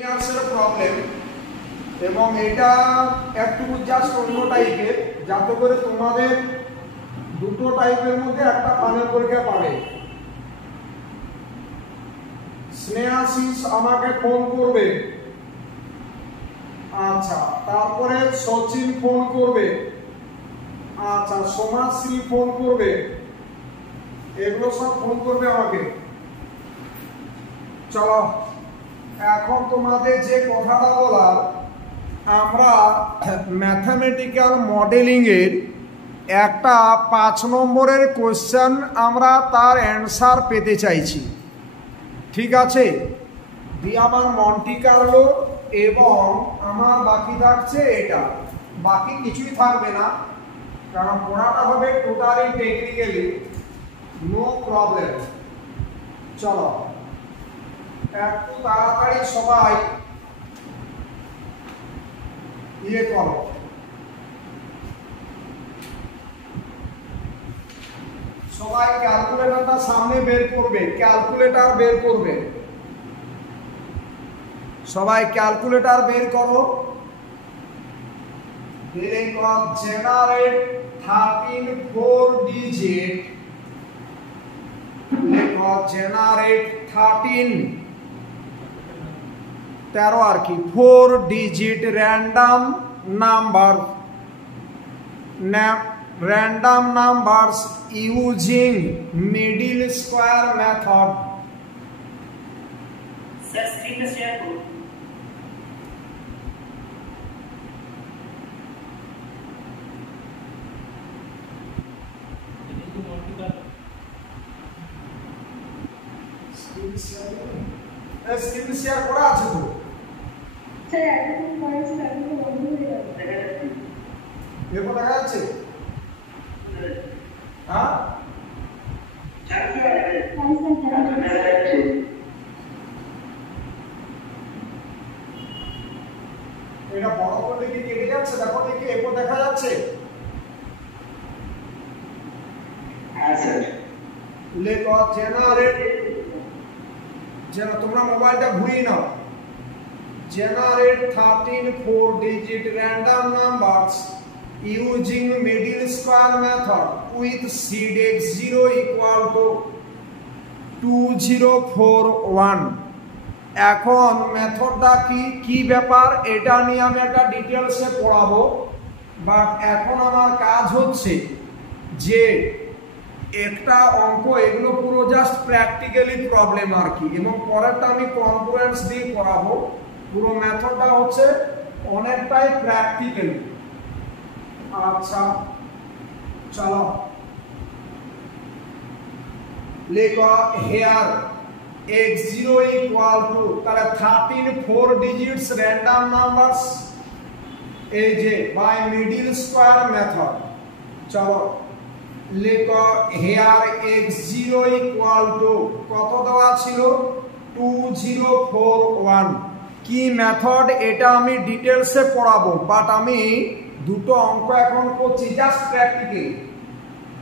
Problem এবং এটা একটু জাস্ট অন্য টাইপের, যাতে করে তোমাদের দুটো টাইপের মধ্যে একটা ফাইনাল পরীক্ষা পাবে। স্নেহাশিস আমাকে ফোন করবে, আচ্ছা, তারপরে সচিন ফোন করবে, আচ্ছা, সমাজশ্রী ফোন করবে, এগুলো সব ফোন করবে আমাকে। চলো, এখন তোমাদের যে কথাটা বলার, আমরা ম্যাথামেটিক্যাল মডেলিং এর একটা 5 নম্বরের কোশ্চেন আমরা তার অ্যান্সার পেতে চাইছি, ঠিক আছে? দিয়ে আমার মন্টি কার্লো এবং আমার বাকি থাকছে এটা, বাকি কিছুই থাকবে না, কারণ পড়াটা হবে টোটালি টেকনিক্যালি, নো প্রবলেম। চলো একটু তাড়াতাড়ি সবাই ইয়ে করো, সবাই ক্যালকুলেটরটা সামনে বের করবে, ক্যালকুলেটর বের করবে, সবাই ক্যালকুলেটর বের করো। জেনারেট 13 4 ডিজিট, লেখো জেনারেট 13 আর কি 4 digit random numbers using middle square method. Sir স্ক্রিনটা শেয়ার করুন। স্ক্রিন শেয়ার করা আছে তো? স্যার এতক্ষণ করেছি, তারপরে বন্ধ হয়ে গেল। এরপর দেখা যাচ্ছে? হ্যাঁ, এটা বড় করলে কি কেটে যাচ্ছে? দেখো দেখি, এরপর দেখা যাচ্ছে? হ্যাঁ স্যার। লেখো জেনারেট, তোমরা মোবাইলটা ঘুরিয়ে নাও, generate 13 4 digit random numbers using middle square method with seed x0 equal to 2041। এখন মেথডটা কি ব্যাপার এটা নিয়ে আমি একটা ডিটেলসে পড়াবো, বাট এখন আমার কাজ হচ্ছে যে একটা অঙ্ক, এগুলো পুরো জাস্ট প্র্যাকটিক্যালি প্রবলেম আর কি, এবং পরেরটা আমি কনফারেন্স দিয়ে করাবো। পুরো মেথডটা হচ্ছে অনেকটাই প্র্যাকটিক্যালি। আচ্ছা চলো, লেখো হেয়ার x0 ইকুয়াল টু, তাহলে 13 4 ডিজিটস র্যান্ডম নাম্বারস, এই যে বাই মিডল স্কয়ার মেথড। চলো লেখো হেয়ার x0 ইকুয়াল টু, কত দেওয়া ছিল? 2041। কি মেথড এটা আমি ডিটেলসে পড়াবো, বাট আমি দুটো অঙ্ক এখন করছি জাস্ট প্র্যাকটিক্যালি।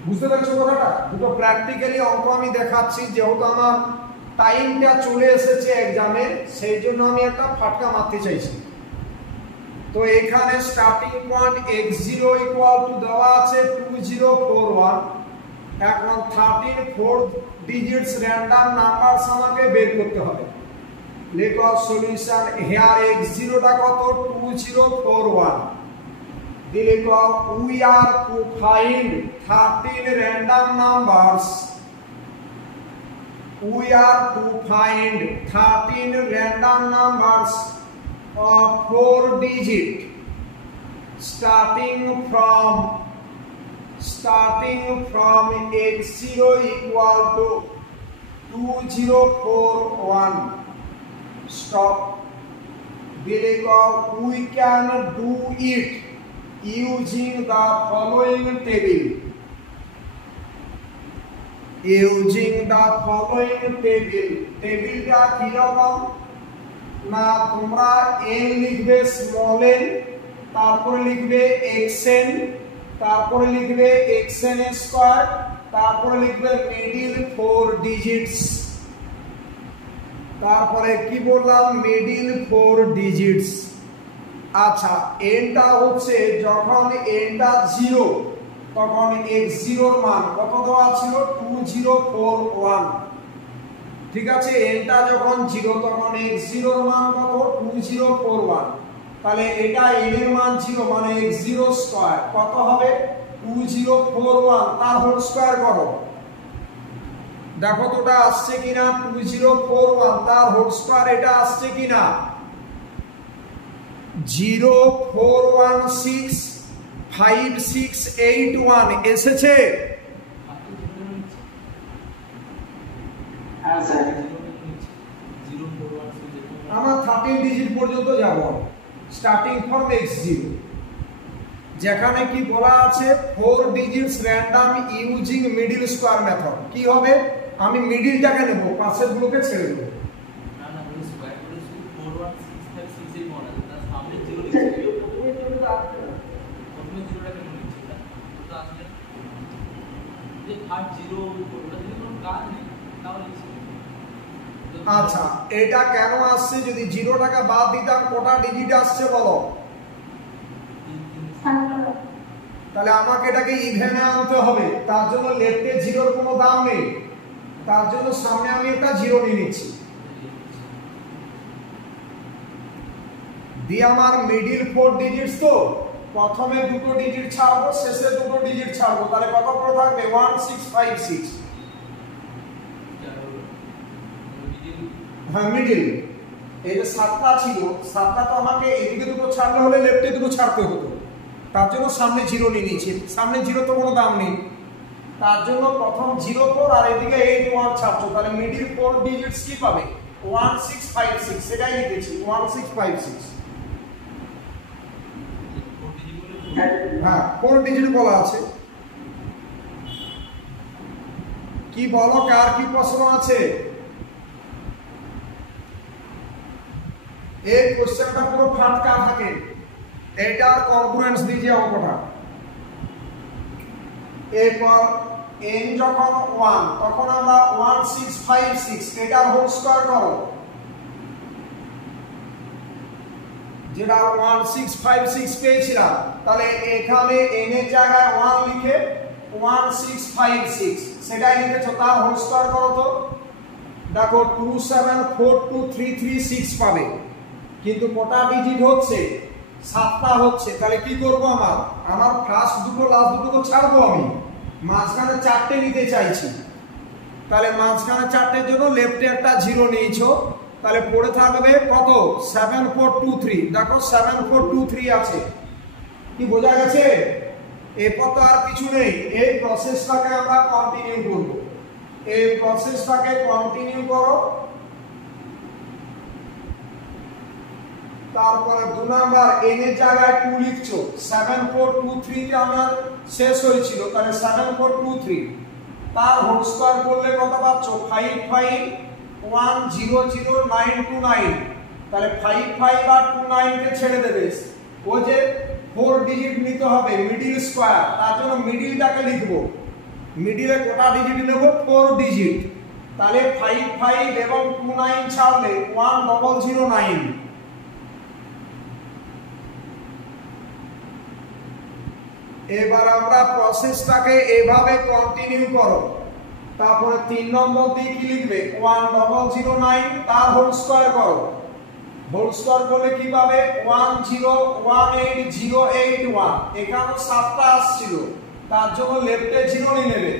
বুঝতে পারছো কথাটা? দুটো প্র্যাকটিক্যালি অঙ্ক আমি দেখাচ্ছি, যেহেতু আমার টাইমটা চলে এসেছে এক্সামে, সেই জন্য আমি একটা ফাটকা মারতে চাইছি। তো এখানে starting point x0 equal two দেওয়া আছে 2041। এখন 13 4 ডিজিটস র্যান্ডম নাম্বারস আমাকে বের করতে হবে। লেখো সলিউশন, হেয়ার x0 টা কত? 2041। লেখো we are to find 13 random numbers, we are to find 13 random numbers of 4 digit starting from x0 equal to 2041. Stop. We can do it using the following table. টেবিলটা কি রকম না, তোমরা n লিখবে small n, তারপরে লিখবে xn, তারপরে লিখবে xn স্কয়ার, তারপরে লিখবে মিডল 4 ডিজিটস। তারপরে কি বললাম, মিডিল 4 ডিজিটস। আচ্ছা, এনটা হচ্ছে যখন এনটা 0 তখন x0 এর মান কত দেওয়া ছিল, 2041। ঠিক আছে, এনটা যখন 0 তখন x0 এর মান কত, 2041। তাহলে এটা n এর মান 0 মানে x0 স্কয়ার কত হবে, 2041 তার হোল স্কয়ার করো। দেখো তো এটা আসছে কিনা, 2041 তার হোল স্কয়ার এটা আসছে কিনা, 04165681 এসেছে। হ্যাঁ স্যার। আমরা 13 ডিজিট পর্যন্ত যাব, স্টার্টিং ফ্রম x0। যেখানে কি বলা আছে 4 digits random using middle square method. কি হবে, আমি মিডলটাকে নেব, পাশের গুলোকে ছেড়ে দেব। না না, ওই স্কয়ার করে শুধু 416568 মনে আছে, তার সামনে 0 স্যার লিখছি। ওই জন্য আসছে না। প্রথমে 0টা কেন লিখছি না, তো আসলে যে আর 0 ওটা যদি কোনো কাজ নেই তাহলে লিখছি। আচ্ছা, এটা কেন আসছে, যদি 0 টাকা বাদ দিতাম কটা ডিজিট আসছে বলো, তাহলে আমাকে এটাকে ইভেনে আনতে হবে। তার জন্য লেফটে 0 এর কোনো দাম নেই, তার জন্য সামনে আমি একটা 0 নিয়ে নিচ্ছি। দিয়ে আমার মিডিল 4 ডিজিটস, তো প্রথমে দুটো ডিজিট ছাড়বো, শেষে দুটো ডিজিট ছাড়বো, তাহলে কত করে থাকবে, 1656। হ্যাঁ মিডিল, এই যে 7টা ছিল, 7টা তো আমাকে এদিকে দুটো ছাড়লে হলে লেফটে দুটো ছাড়তে হতো, তার জন্য সামনে 0 নিয়ে নিয়েছি। সামনে 0 তো কোনো দাম নেই, তার জন্য প্রথম 04 আর এদিকে 81 ছাড়ছো, তাহলে মিডিল 4 ডিজিটস কি পাবে, 1656। সেটাই লিখেছি 1656। হ্যাঁ 4 ডিজিট বলা আছে। কি বলো, কার কি প্রশ্ন আছে? এই কোশ্চেনটা পুরো ফাটকা থাকে, এটা কনফারেন্স দিয়ে অঙ্কটা। এরপর n যখন 1 তখন আমরা 1656 এটার হোল স্কয়ার করো, যেটা 1656 পেয়েছিলাম, তাহলে এখানে n এর জায়গায় 1 লিখে 1656 সেটাই লিখেছো, তার হোল স্কয়ার করো। তো দেখো 27423336 পাবে, কিন্তু কটা ডিজিট হচ্ছে, 7টা হচ্ছে। তাহলে কি করব, আমার ফার্স্ট দুটো লাস্ট দুটো তো ছাড়বো, আমি মাঝখানে 4টে নিতে চাইছি। তাহলে মাঝখানে 4টের জন্য লেফটে একটা 0 নিয়েছো, তাহলে পড়ে থাকবে কত, 7423। দেখো 7423 আছে, কি বোঝা গেছে? এরপর তো আর কিছু নেই, এই প্রসেসটাকে আমরা কন্টিনিউ করব। এই প্রসেসটাকে কন্টিনিউ করো। তারপরে 2 নাম্বার n এর জায়গায় 2 লিখছো, 7423 তে আমার শেষ হয়েছিল, তাহলে 7423 তার হোল স্কয়ার করলে কত পাচ্ছো, 55100929। তাহলে 55 আর 29 কে ছেড়ে দেবে, ওই যে 4 ডিজিট নিতে হবে মিডল স্কয়ার, তার জন্য মিডলটাকে লিখবো। মিডলে কটা ডিজিট নেব, 4 ডিজিট। তাহলে 55 এবং 29 ছাড়লে 1009। এবার আমরা প্রসেসটাকে এভাবে কন্টিনিউ করো। তারপরে 3 নম্বর দিয়ে কি লিখবে, 1009 তার হোল স্কয়ার করো। হোল স্কয়ার করলে কি পাবে, 1018081। এখানে 7টা আসছিল, তার জন্য লেফটে 0 নিয়ে নেবে,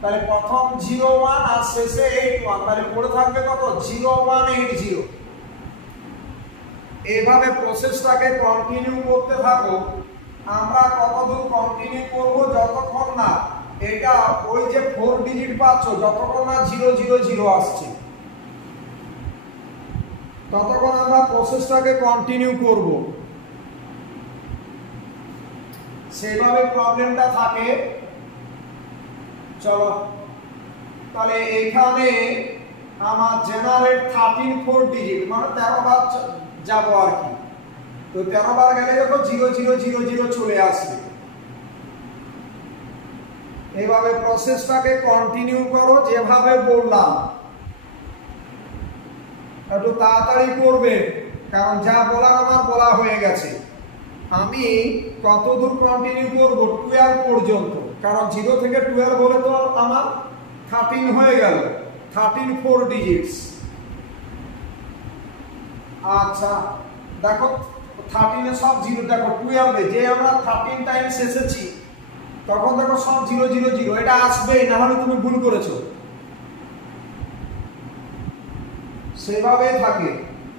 তাহলে প্রথম 01 আর শেষে 81, তাহলে পড়ে থাকবে কত, 0180। এইভাবে প্রসেসটাকে কন্টিনিউ করতে থাকো। আমরা কতদূর কন্টিনিউ করব, যতক্ষণ না এটা ওই যে 4 ডিজিট পাচ্ছ, যতক্ষণ না 000 আসছে, ততক্ষণ আমরা প্রসেসটাকে কন্টিনিউ করব। সেভাবে প্রবলেমটা থাকে। চলো, তাহলে এখানে আমার জেনারেট 13 4 ডিজিট মানে 13 বার যাব আর কি। তো 13 বার গেলে দেখো 0000 চলে আসবে। এইভাবে প্রসেসটাকে কন্টিনিউ করো যেভাবে বললাম। একটু তাড়াতাড়ি করবে, কারণ যা বলার আমার বলা হয়ে গেছে। আমি কত দূর কন্টিনিউ করব? 12 পর্যন্ত, কারণ 0 থেকে 12 হলে তো আমার 13 হয়ে গেল, 13 4 ডিজিটস। আচ্ছা দেখো 13 এ সব 0, দেখো 12 এ যে আমরা 13 টাইমস এসেছি তখন দেখো সব 0 0 0, এটা আসবেই, না হলে তুমি ভুল করেছো। সেভাবে থাকে।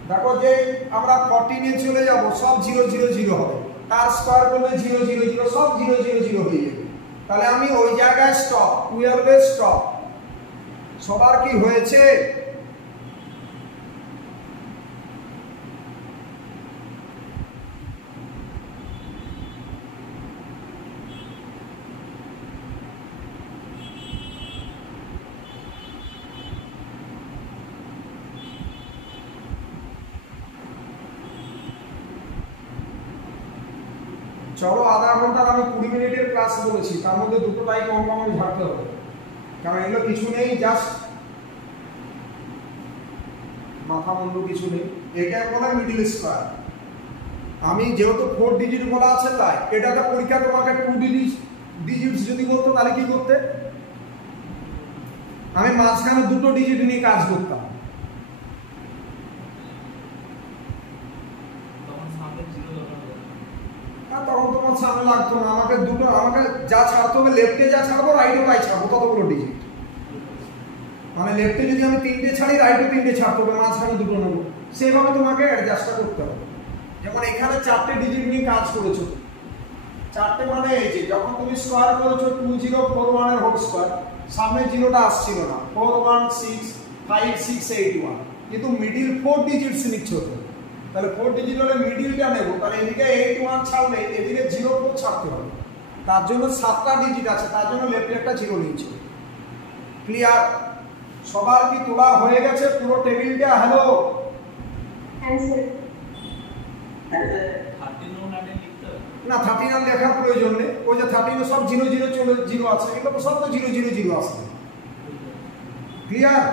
দেখো যে আমরা 14 এ চলে যাব সব 0 0 0 হবে, তার স্কয়ার করলে 0 0 0, সব 0 0 0 হয়ে যাবে। তাহলে আমি ওই জায়গায় স্টপ, 12 এ স্টপ। সবার কি হয়েছে? চলো আধা ঘন্টার আমি 20 মিনিটের ক্লাস বলেছি, তার মধ্যে দুটো টাইপ অঙ্ক আমাকে ঝাড়তে হবে, কারণ এগুলো কিছু নেই, জাস্ট মাথা মুন্ডু কিছু নেই। এটা বলে মিডল স্কয়ার। আমি যেহেতু 4 ডিজিট বলা আছে তাই এটাতে পরীক্ষা তোমাকে 2 ডিজিটস যদি বলতো তাহলে কি করতে? আমি মাঝখানে দুটো ডিজিট নিয়ে কাজ করতাম। তখন তোমার সামনে লাগতো না, আমাকে যা ছাড়তে হবে, লেফটে যা ছাড়বো রাইটে তাই ছাড়বো, ততগুলো ডিজিট। মানে লেফটে যদি আমি 3টে ছাড়ি, রাইটে 3টে ছাড়তে হবে, মাঝখানে দুটো নেবো। সেভাবে তোমাকে অ্যাডজাস্টটা করতে হবে। যেমন এখানে 4টে ডিজিট নিয়ে কাজ করেছো, 4টে মানে এই যে যখন তুমি স্কয়ার করেছো 2041 এর হোল স্কয়ার, সামনে জিরোটা আসছিল না, 4165681, কিন্তু মিডিল 4 ডিজিটস নিচ্ছ তো, তাহলে 4 ডিজিট হলে মিডিলটা নেব, তাহলে এদিকে 81 ছাড়লে এদিকে 04 ছাড়তে হবে। তার জন্য 7টা ডিজিট আছে, তার জন্য লেফটে একটা 0 নিচ্ছে। ক্লিয়ার? সবার কি তোলা হয়ে গেছে পুরো টেবিলটা? হ্যালো, অ্যান্সার না 39 লেখার প্রয়োজন নেই, ওই যে 13 সব 0 0 0 আছে, এগুলো সব তো 0 0 0 আছে। ক্লিয়ার?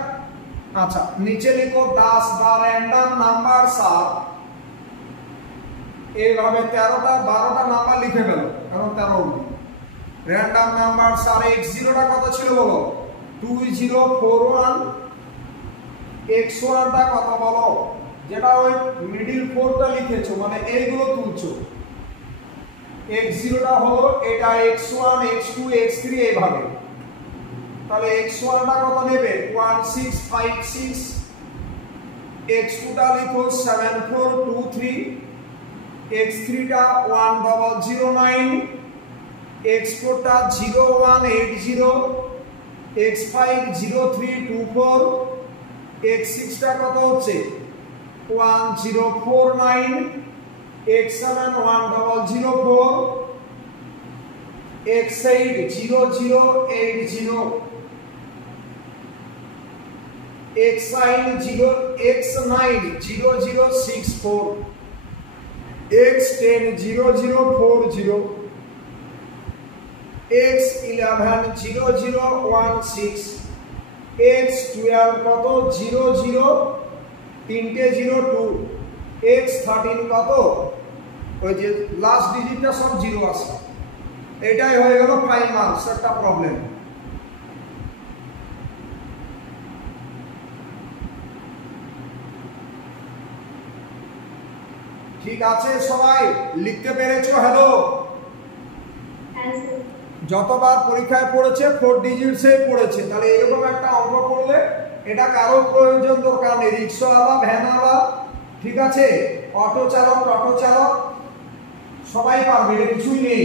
আচ্ছা নিচে লিখো 10 দা র্যান্ডম নাম্বারস আর, এইভাবে 13টা 12টা নাম্বার লিখে গেল, কারণ 13 অবধি র্যান্ডম নাম্বারস আর। x0 টা কত ছিল বলো? 2041। x1 টা কত বলো? যেটা ওই মিডল 4টা লিখেছো, মানে এইগুলো তুলছো। x0 টা হলো এটা x1 x2 x3 এইভাবে। তাহলে x1 টা কত নেবে? 1656। x2 টা লিখো 7423। x3 টা 1009। x4 টা 0180। x5 0324। x6 টা কত হচ্ছে? 1049। x7 1004। x8 0080। x9 0064। x10 0040। x11 0016। x12 কত? 00 তিনটে 02। x13 কত? ওই যে লাস্ট ডিজিটটা সব 0 আছে। এটাই হয়ে গেল 5 মার্কস একটা প্রবলেম। ঠিক আছে, সবাই লিখতে পেরেছো? হ্যালো, অ্যান্সার যতবার পরীক্ষায় পড়েছে 4 ডিজিটসে পড়েছে, তাহলে এরকম একটা অঙ্ক করলে এটা কারো প্রয়োজন দরকার নেই। রিক্সাওয়ালা, ভ্যানওয়ালা, ঠিক আছে, অটো চালক, টোটো চালক, সবাই পারবে, এটা কিছুই নেই।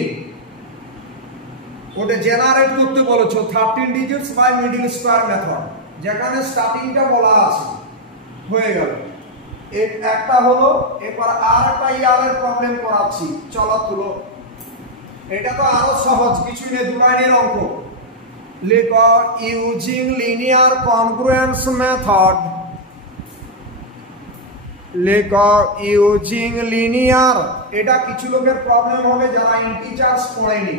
ওটা জেনারেট করতে বলেছো 13 digits by middle square method, যেখানে স্টার্টিংটা বলা আছে। হয়ে গেল একটা হলো। এবার আর একটা ইয়ারের প্রবলেম করাচ্ছি, চলো তুলো। এটা তো আরো সহজ, কিছুই নেই, 2 লাইনের অঙ্ক। লেখো ইউজিং লিনিয়ার কনগ্রুয়েন্স মেথড। লেখো ইউজিং লিনিয়ার। এটা কিছু লোকের প্রবলেম হবে যারা ইন্টিজার্স পড়েনি।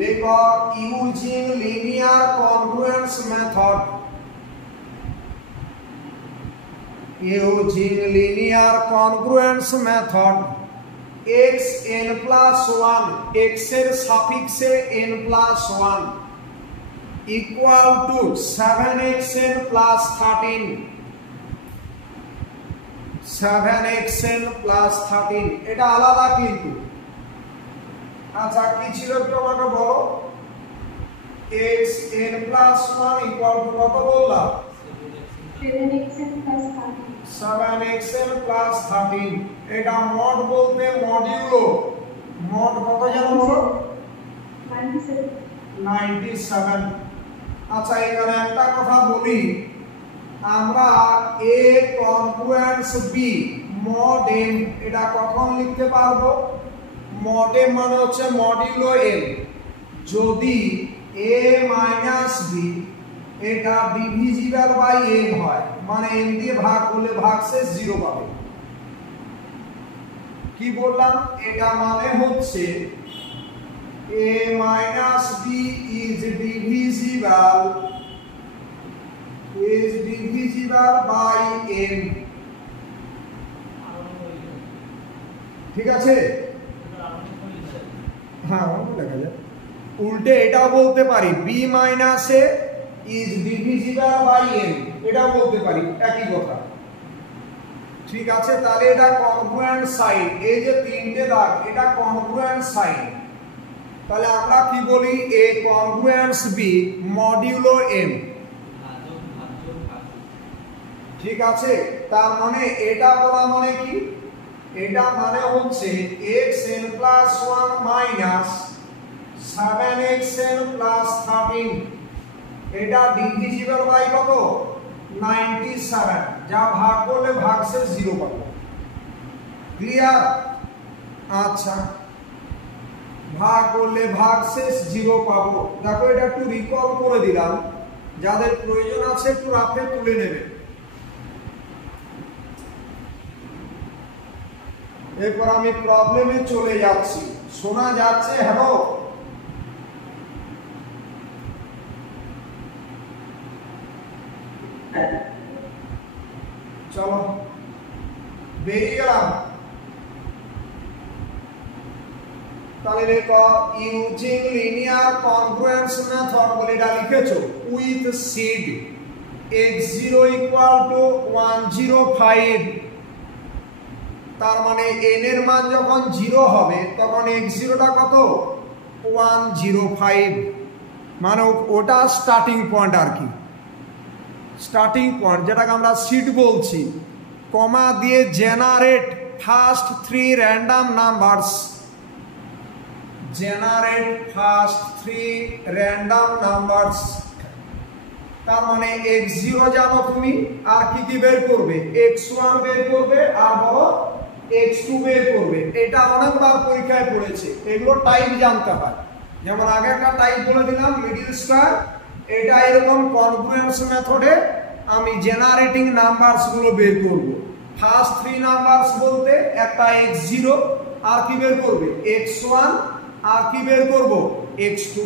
লেখো using linear congruence method. using linear congruence method xn plus 1 x এর সাপেক্ষে n plus 1 equal to 7xn plus 13 7xn plus 13 এটা আলাদা কিন্তু আচ্ছা কি ছিল একটু আমাকে বলো xn plus 1 equal to কত বললাম 7xn plus 13 7xn plus 13 এটা মড বলতে মডিউলো মড কত জানো বলো 97 আচ্ছা এখানে একটা কথা বলি আমরা a congruence b mod m এটা কখন লিখতে পারবো mod m মানে হচ্ছে মডিউলো m যদি a b এটা ডিভিজিবল বাই m হয় মানে m দিয়ে ভাগ করলে ভাগশেষ 0 পাবে কি বললাম এটা মানে হচ্ছে a b is divisible by m ঠিক আছে হ্যাঁ ওটা লেখা যায় উল্টে এটা বলতে পারি b a is divisible by m এটা বলতে পারি একই কথা ঠিক আছে তাহলে এটা কনগ্রুয়েন্ট সাইড এই যে তিনটে দাগ এটা কনগ্রুয়েন্ট সাইড তাহলে আমরা কি বলি a congruence b modulo m ঠিক আছে তার মানে এটা বলা মানে কি এটা মানে হচ্ছে xn plus 1 minus 7xn plus 13 এটা ডিভিজিবল বাই কত 97 যা ভাগ করলে ভাগশেষ 0 পাবো ক্লিয়ার আচ্ছা ভাগ করলে ভাগশেষ 0 পাবো দেখো এটা একটু রিকল করে দিলাম যাদের প্রয়োজন আছে একটু রাফে তুলে নেবে এরপর আমি প্রবলেমে চলে যাচ্ছি শোনা যাচ্ছে হ্যালো চলো বেরিয়ে গেলাম তাহলে লেখো ইউজিং লিনিয়ার কনগ্রুয়েন্স মেথড বলে এটা লিখেছো with seed x0 equal two 105 তার মানে n এর মান যখন 0 হবে তখন x0 টা কত 105 মানে ওটা স্টার্টিং পয়েন্ট আর কি স্টার্টিং পয়েন্ট যেটাকে আমরা সিড বলছি কমা দিয়ে generate first 3 random numbers generate first 3 random numbers তার মানে x0 জানো তুমি আর কি কি বের করবে x1 বের করবে আর বলো x2 বের করবে এটা অনেকবার পরীক্ষায় পড়েছে এগুলো টাইপ জানতে হয় যেমন আগে একটা টাইপ বলে দিলাম মিডল স্কয়ার এটা এরকম কনগ্রুয়েন্স মেথডে আমি জেনারেটিং নাম্বারস গুলো বের করব ফার্স্ট 3 নাম্বারস বলতে একটা x0 আর কি বের করবে x1 আর কি বের করব x2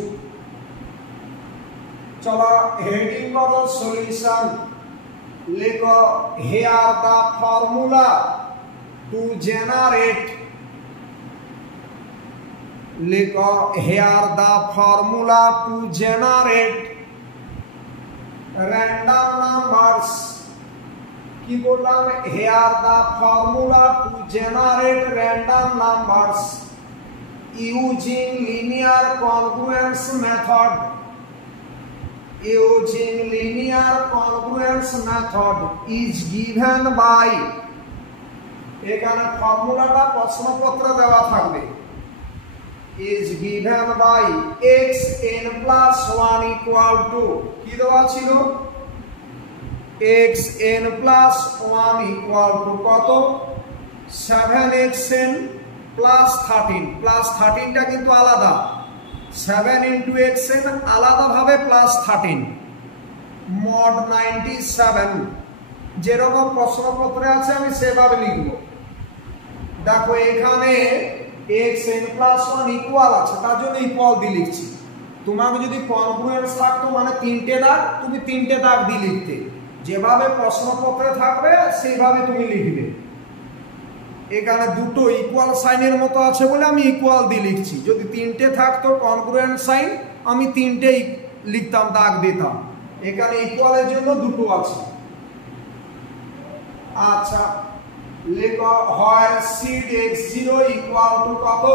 চলো হেডিং করো সলিউশন লেখো here the formula to generate লেখো here the formula to generate random numbers কি বললাম here the formula to generate random numbers using linear congruence method using linear congruence method is given by এখানে ফর্মুলাটা প্রশ্নপত্র দেওয়া থাকবে is given by xn plus 1 equal to কি দেওয়া ছিল xn plus 1 equal to কত 7xn plus 13 plus 13 টা কিন্তু আলাদা 7 into xn আলাদা ভাবে plus 13 mod 97 যেরকম প্রশ্নপত্রে আছে আমি সেভাবে লিখব দেখো এখানে xn plus 1 ইকুয়াল আছে তার জন্য ইকুয়াল দিয়ে লিখছি তোমাকে যদি কনগ্রুয়েন্স থাকতো মানে তিনটে দাগ তুমি তিনটে দাগ দিয়ে লিখতে যেভাবে প্রশ্নপত্রে থাকবে সেইভাবে তুমি লিখবে। এখানে দুটো ইকুয়াল সাইনের মতো আছে বলে আমি ইকুয়াল দিয়ে লিখছি, যদি তিনটে থাকতো কনগ্রুয়েন্ট সাইন আমি তিনটেই লিখতাম, দাগ দিতাম। এখানে ইকুয়ালের জন্য দুটো আছে। আচ্ছা লেখো হয় সিড x0 ইকুয়াল টু কত?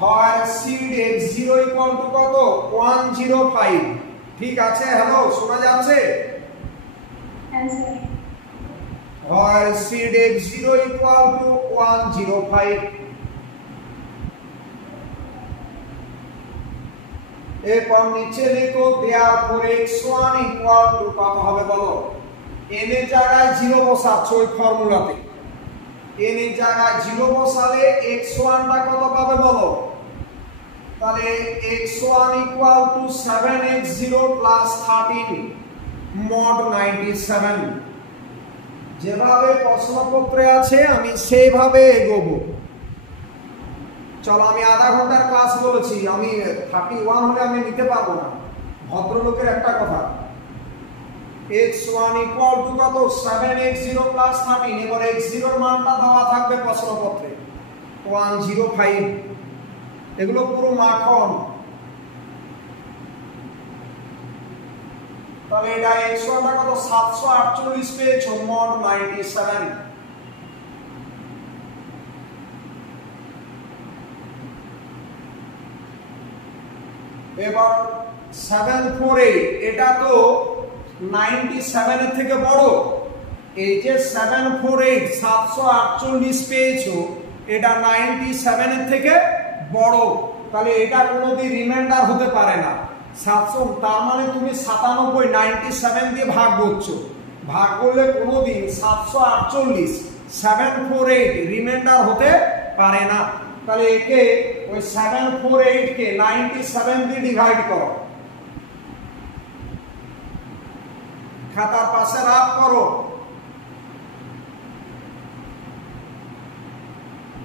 হয় সিড x0 ইকুয়াল টু কত? 105। ঠিক আছে, হ্যালো শোনা যাচ্ছে? হ্যাঁ স্যার। হয় সিড x0 ইকুয়াল টু 105। এরপর নিচে লিখো therefore x1 ইকুয়াল টু কত হবে বলো? n এর জায়গায় 0 বসাচ্ছ ওই ফর্মুলাতে, n এর জায়গায় 0 বসালে x1 টা কত পাবে বলো? তাহলে x1 equal to 7x0 plus 13 mod 97। যেভাবে প্রশ্নপত্রে আছে আমি সেইভাবে এগোবো। চলো, আমি আধা ঘন্টার ক্লাস বলেছি, আমি 31 হলে আমি নিতে পারবো না। ভদ্রলোকের একটা কথা, x1 ইকুয়াল টু কত? 7x0 plus 13। এবার x0 এর মানটা দেওয়া থাকবে প্রশ্নপত্রে 105। এগুলো পুরো মাখন। তাহলে এটা x1 টা কত? 748 পেয়েছো mod 97। এবার 748, এটা তো 97 এর থেকে বড়। এই যে 748 748 পেয়েছো, এটা 97 এর থেকে বড়। তাহলে এটা কোনোদিন রিমাইন্ডার হতে পারে না। 700, তার মানে তুমি 97 97 দিয়ে ভাগ করছো, ভাগ করলে কোনোদিন 748 748 রিমাইন্ডার হতে পারে না। তাহলে একে ওই 748 কে 97 দিয়ে ডিভাইড করো, খাতার পাশে রাফ করো।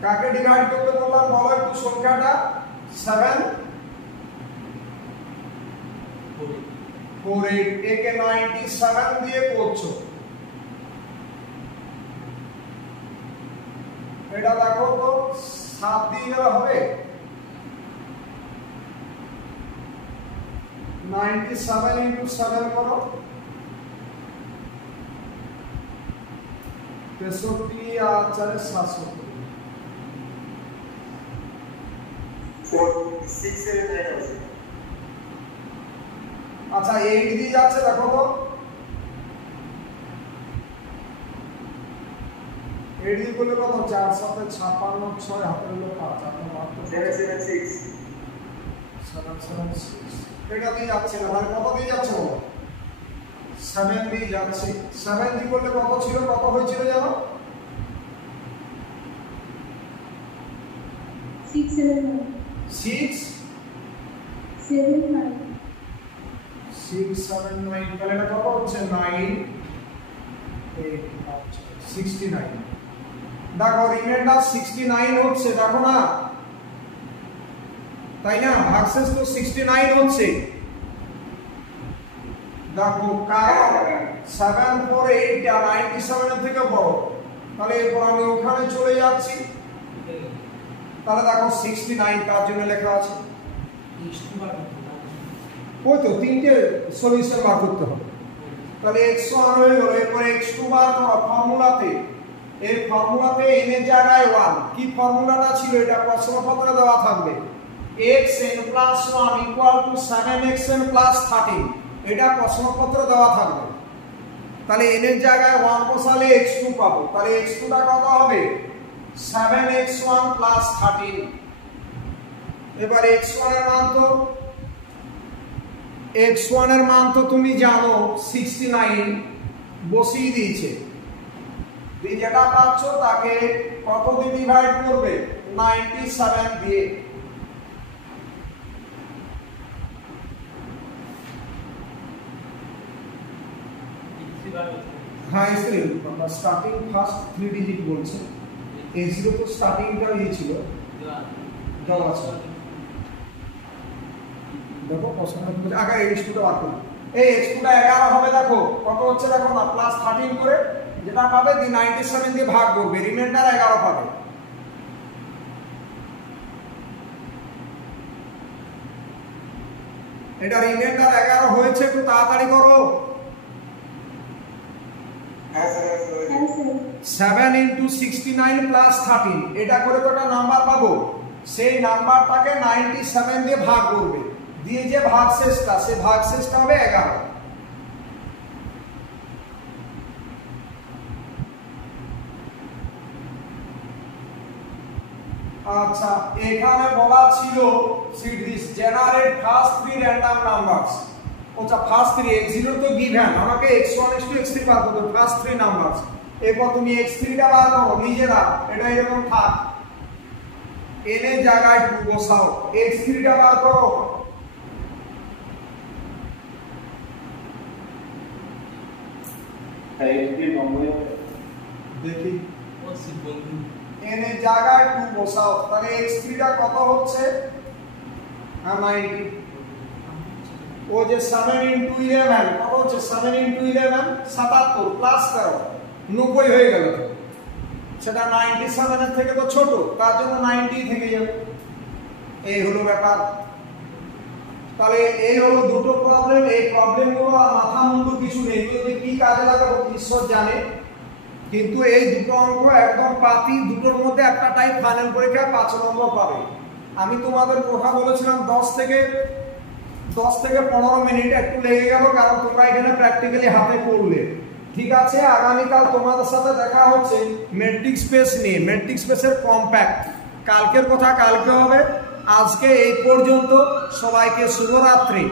কাকে ডিভাইড করতে বললাম বলো একটু সংখ্যাটা? 748 একে 97 দিয়ে করছো। এটা দেখো তো 7 দিয়ে গেলে হবে? 97 ইনটু 7 করো, 63 আর 4 67। 679 আছে। আচ্ছা 8 দিয়ে যাচ্ছে দেখো তো, 8 দিয়ে করলে কত? 4 7 56 6 হাতে হলো 5 আর 776 776। এটা দিয়ে যাচ্ছে না, মানে কত দিয়ে যাচ্ছে বলো? 7 দিয়ে যাচ্ছে। 7 দিয়ে করলে কত ছিল? কত হয়েছিল জানো? 679 679। তাহলে এটা কত হচ্ছে? 9 8 69। দেখো রিমাইন্ডার 69 হচ্ছে, দেখো না, তাই না? ভাগশেষ তো 69 হচ্ছে। দেখো কারণ 748 টা 97 এর থেকে বড়। তাহলে এরপর আমি ওখানে চলে যাচ্ছি। তাহলে দেখো 69 তার জন্য লেখা আছে। ওই তো তিনটে সলিউশন বার করতে হবে। তাহলে x1 হয়ে গেল। এরপর x2 বার করো ফর্মুলাতে। এই ফর্মুলাতে n এর জায়গায় 1, কি ফর্মুলাটা ছিল? এটা প্রশ্নপত্রে দেওয়া থাকবে। xn + 1 = 7xn + 13। এটা প্রশ্নপত্রে দেওয়া থাকবে। তাহলে n এর জায়গায় 1 বসালে x2 পাবো। তাহলে x2 টা কত হবে? 7x1 + 13। এবার x1 এর মান তো তুমি জানো 69 বসিয়ে দিয়েছে। যেটা পাচ্ছ তাকে কত দিয়ে ডিভাইড করবে? 97 দিয়ে। হ্যাঁ इसलिए আমরা স্টার্টিং ফার্স্ট 3 ডিজিট বলছে। a0 তো স্টার্টিংটা এই ছিল দেওয়া আছে। দেখো প্রশ্নটা কি বলছে, আগে x2 বার করো। এই x2 টা 11 হবে, দেখো কত হচ্ছে দেখো না, প্লাস 13 করে যেটা পাবে 97 দিয়ে ভাগ করবে, রিমাইন্ডার 11 পাবে। এটা রিমাইন্ডার 11 হয়েছে, একটু তাড়াতাড়ি করো। হ্যাঁ স্যার 7 × 69 + 13, এটা করে তো একটা নাম্বার পাবো, সেই নাম্বারটাকে 97 দিয়ে ভাগ করবে, দিয়ে যে ভাগশেষটা, সেই ভাগশেষটা হবে 11। আচ্ছা, এখানে বলা ছিল series generate first 3 random numbers. আচ্ছা, ফার্স্ট 3 x0 তো গিভেন, আমাকে x1 x2 x3 বার করতে হবে, ফার্স্ট 3 নাম্বারস। এরপর তুমি x3 টা বার করো নিজেরা, এটা এরকম থাক, n এর জায়গায় 2 বসাও, x3 টা বার করো। দেখি ও সিম্পল n এর জায়গায় 2 বসাও, তাহলে x3 টা কত হচ্ছে, 90। ও যে 7 × 11 কত হচ্ছে, 7 × 11 77 প্লাস করো 90 হয়ে গেল, সেটা 97 এর থেকে তো ছোট, তার জন্য 90 থেকে যাবে। এই হলো ব্যাপার। তাহলে এই হলো দুটো প্রবলেম। এই প্রবলেমগুলো মাথা মুন্ডু কিছু নেই, এগুলো কি কাজে লাগাবো ঈশ্বর জানে, কিন্তু এই দুটো অঙ্ক একদম পাতি, দুটোর মধ্যে একটা টাইপ ফাইনাল পরীক্ষায় 5 নম্বর পাবে। আমি তোমাদের কথা বলেছিলাম 10 থেকে 15 মিনিট, একটু লেগে গেল কারণ তোমরা এখানে প্র্যাকটিক্যালি হাতে করলে। ঠিক আছে, আগামীকাল তোমাদের সাথে দেখা হচ্ছে মেট্রিক স্পেস নিয়ে, মেট্রিক স্পেসের কম্প্যাক্ট। কালকের কথা কালকে হবে, আজকে এই পর্যন্ত। সবাইকে শুভরাত্রি।